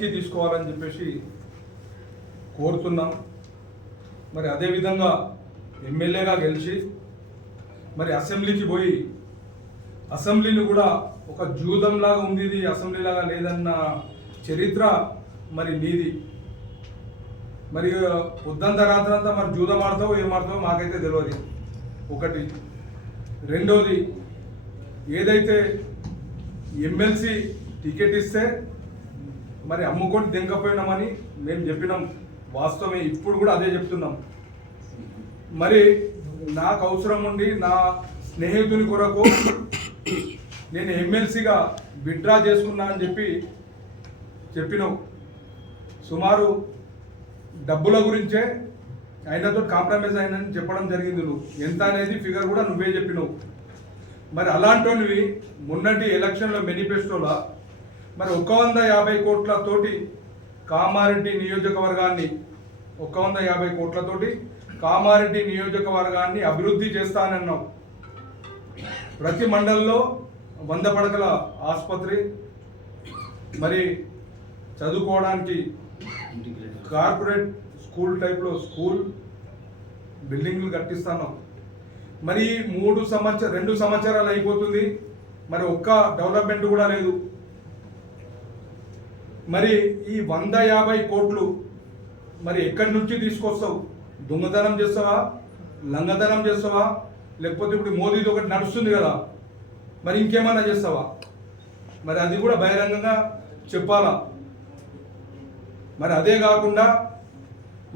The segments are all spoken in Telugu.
వెనక్కి తీసుకోవాలని చెప్పేసి కోరుతున్నాం. మరి అదేవిధంగా ఎమ్మెల్యేగా గెలిచి మరి అసెంబ్లీకి పోయి అసెంబ్లీని కూడా ఒక జూదంలాగా ఉంది, ఇది అసెంబ్లీలాగా లేదన్న చరిత్ర మరి నీది. మరి పొద్దంతా రాత్రంతా మరి జూదం ఆడతావు ఏమాడతావు మాకైతే తెలియదు. ఒకటి. రెండోది, ఏదైతే ఎమ్మెల్సీ టికెట్ ఇస్తే మరి అమ్ముకొని దింకపోయినామని మేము చెప్పినాం, వాస్తవమే. ఇప్పుడు కూడా అదే చెప్తున్నాం. మరి నాకు అవసరం ఉండి నా స్నేహితుని కొరకు నేను ఎమ్మెల్సీగా విత్డ్రా చేసుకున్నా అని చెప్పినావు. సుమారు డబ్బుల గురించే ఆయనతో కాంప్రమైజ్ అయినని చెప్పడం జరిగింది. నువ్వు ఎంత అనేది ఫిగర్ కూడా నువ్వే చెప్పినావు. మరి అలాంటివి మొన్నటి ఎలక్షన్లో మేనిఫెస్టోలో మరి 150 కోట్లతోటి కామారెడ్డి నియోజకవర్గాన్ని 150 కోట్లతోటి కామారెడ్డి నియోజకవర్గాన్ని అభివృద్ధి చేస్తానన్నావు. ప్రతి మండలంలో 100 పడకల ఆసుపత్రి, మరి చదువుకోవడానికి కార్పొరేట్ స్కూల్ టైప్లో స్కూల్ బిల్డింగ్లు కట్టిస్తాను. మరి 2 సంవత్సరాలు అయిపోతుంది, మరి ఒక్క డెవలప్మెంట్ కూడా లేదు. మరి ఈ 150 కోట్లు మరి ఎక్కడి నుంచి తీసుకొస్తావు? దొంగతనం చేస్తావా, లంగతనం చేస్తావా, లేకపోతే ఇప్పుడు మోదీది ఒకటి నడుస్తుంది కదా, మరి ఇంకేమన్నా చేస్తావా? మరి అది కూడా బహిరంగంగా చెప్పాలా. మరి అదే కాకుండా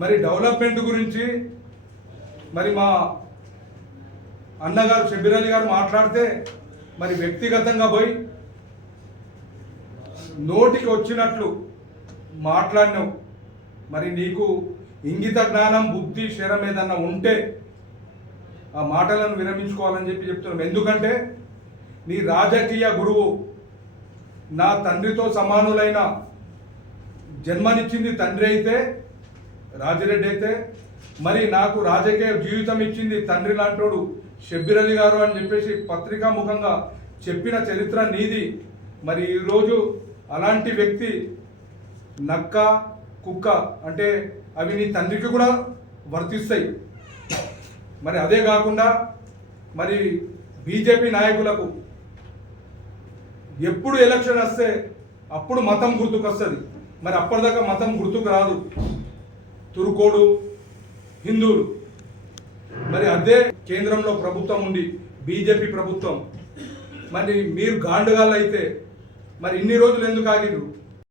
మరి డెవలప్మెంట్ గురించి మరి మా అన్నగారు షబ్బీర్ అలీ గారు మాట్లాడితే మరి వ్యక్తిగతంగా పోయి నోటికి వచ్చినట్లు మాట్లాడినావు. మరి నీకు ఇంగిత జ్ఞానం, బుద్ధి, శరం ఏదన్నా ఉంటే ఆ మాటలను విరమించుకోవాలని చెప్తున్నాం. ఎందుకంటే నీ రాజకీయ గురువు నా తండ్రితో సమానులైన జన్మనిచ్చింది తండ్రి అయితే రాజిరెడ్డి అయితే, మరి నాకు రాజకీయ జీవితం ఇచ్చింది తండ్రి లాంటోడు షబ్బీర్ అలీ గారు అని చెప్పేసి పత్రికా ముఖంగా చెప్పిన చరిత్ర నీది. మరి ఈరోజు అలాంటి వ్యక్తి నక్క, కుక్క అంటే అవి నీ తండ్రికి కూడా వర్తిస్తాయి. మరి అదే కాకుండా మరి బీజేపీ నాయకులకు ఎప్పుడు ఎలక్షన్ వస్తే అప్పుడు మతం గుర్తుకు వస్తుంది. మరి అప్పటిదాకా మతం గుర్తుకు రాదు. తురుకోడు, హిందువులు. మరి అదే కేంద్రంలో ప్రభుత్వం ఉండి బీజేపీ ప్రభుత్వం, మరి మీరు గాండుగాళ్ళు అయితే మరి ఇన్ని రోజులు ఎందుకు ఆగిరు?